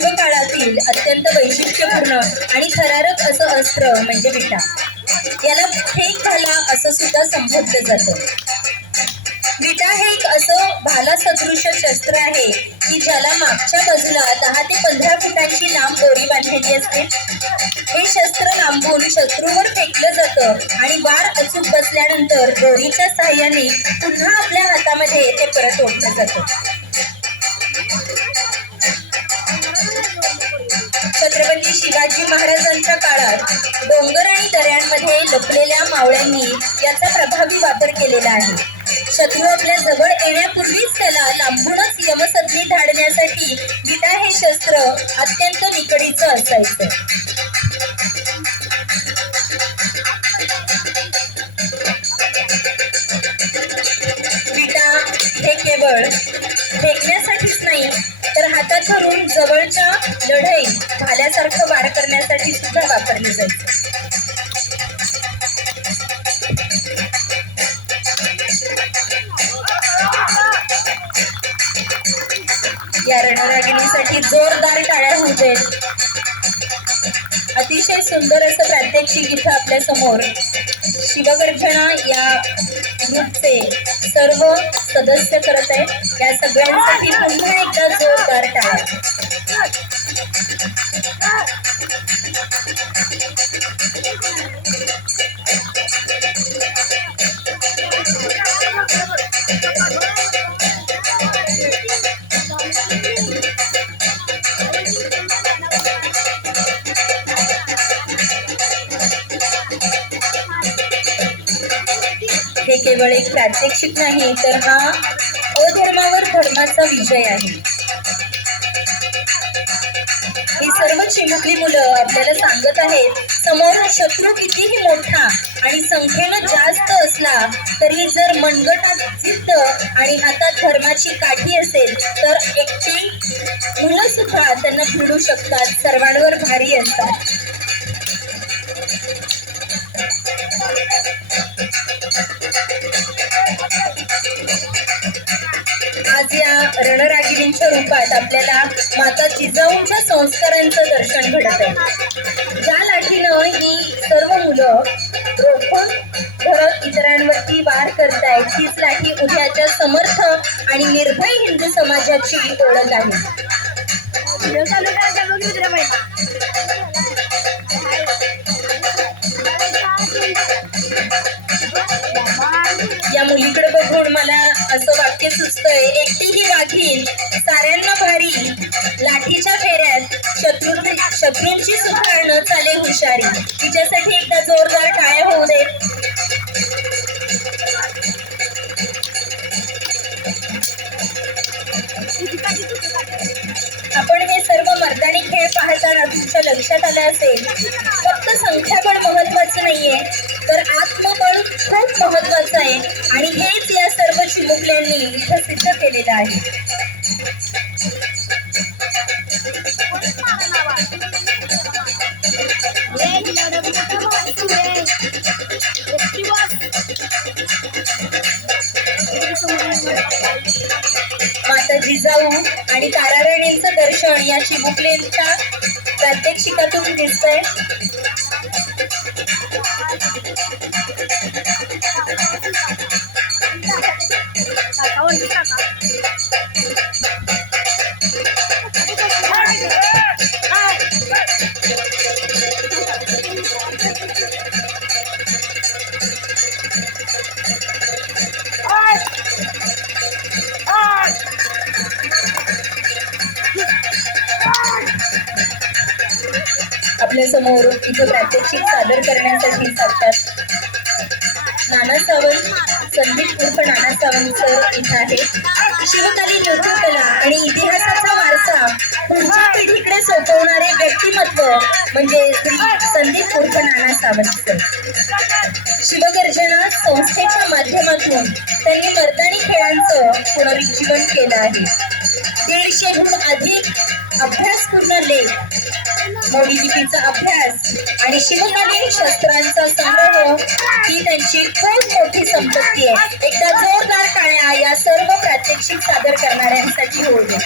शिवकाळातील अत्यंत वैशिष्ट्यपूर्ण आणि थरारक असं अस्त्र म्हणजे विटा. याला फेक भाला असं सुद्धा संबोधलं जातं. विटा हे एक असं भाला सदृश शस्त्र आहे की ज्याला मागच्या बाजूला 10 ते 15 फुटांची लांब दोरी बांधलेली असते. हे शस्त्र लांबून शत्रूवर फेकलं जातं आणि वार अचूक बसल्यानंतर दोरीच्या साहाय्याने पुन्हा आपल्या हातामध्ये ते परत ओढलं जातं. छत्रपती शिवाजी महाराजांच्या काळात डोंगर आणि दऱ्यांमध्ये लपलेल्या मावळ्यांनी याचा प्रभावी वापर केलेला आहे. शत्रू आपल्या जवळ येण्यापूर्वीच त्याला लांबूनच यमसदनी धाडण्यासाठी विटा हे शस्त्र अत्यंत निकडीचं असायचं. विटा हे केवळ फेकण्यासाठीच नाही तर हातात धरून जवळच्या लढाई भाल्यासारखं वार करण्यासाठी सुद्धा वापरले जायचे. या रणरागिणीसाठी जोरदार टाळ्या होऊ देत. अतिशय सुंदर असं प्रात्यक्षिक इथं आपल्या समोर शिवगर्जना या ग्रुपचे सर्व सदस्य करत आहेत. या सगळ्यांसाठी पुन्हा एकदा जोरदार टाळ्या. हे केवळ एक प्रात्यक्षिक नाही तर हा अधर्मावर धर्माचा विजय आहे. ही सर्व चिमुकली मुलं आपल्याला सांगत आहेत समोर शत्रू कितीही मोठा आणि संख्येनं जास्त असला तरी जर मनगटात जिद्द आणि हातात धर्माची काठी असेल तर एकटी मुलं सुद्धा त्यांना भिडू शकतात. सर्वांवर भारी असतात. आज या रणरागिणींच्या रूपात आपल्याला माता जिजाऊंच्या संस्कारांचं दर्शन घडत आहे. ज्या लाठीनं ही सर्व मुलं रोखून धरत इतरांवरती वार करतायत तीच लाठी उद्याच्या समर्थ आणि निर्भय हिंदू समाजाची ओळख आहे. या मुलीकडे बघून मला असं वाक्य सुचतंय, एकटी ही वाघीण साऱ्यांना भारी, लाठीच्या फेऱ्यात शत्रूंची सुद्धा न चाले हुशारी. तिच्यासाठी एकदा जोरदार टाळ्या होऊ देत. आपण हे सर्व मर्दानी खेळ पाहताना तुमच्या लक्षात आलं असेल फक्त संख्याबळ महत्वाचं नाहीये तर आत्मबळ खूप महत्वाचं आहे आणि हेच या सर्व चिमुकल्यांनी इथं सिद्ध केलेलं आहे. माता जिजाऊ आणि ताराराणींचं दर्शन या चिमुकल्यांच्या प्रात्यक्षिकातून दिसतंय. आपल्या समोर इथे प्रात्यक्षिक सादर करण्यासाठी साक्षात नाना सावंत, संदीप उर्फ नाना सावंत सर इथे आहेत. शिवकालीन ज्योतिर्कला आणि इतिहासाचा वारसा पुढच्या पिढीकडे सोपवणारे व्यक्तिमत्व म्हणजे श्री संदीप उर्फ नाना सावंत सर. शिवगर्जना संस्थेच्या माध्यमातून त्यांनी मर्दानी खेळांचं पुनरुज्जीवन केलं आहे. 150हून अधिक अभ्यासपूर्ण लेख, मोडी लिपीचा अभ्यास आणि शिवकालीन शस्त्रांचा संग्रह ही त्यांची खूप मोठी संपत्ती आहे. एकदा जोरदार टाळ्या या सर्व प्रात्यक्षिक सादर करणाऱ्यांसाठी होऊ द्या.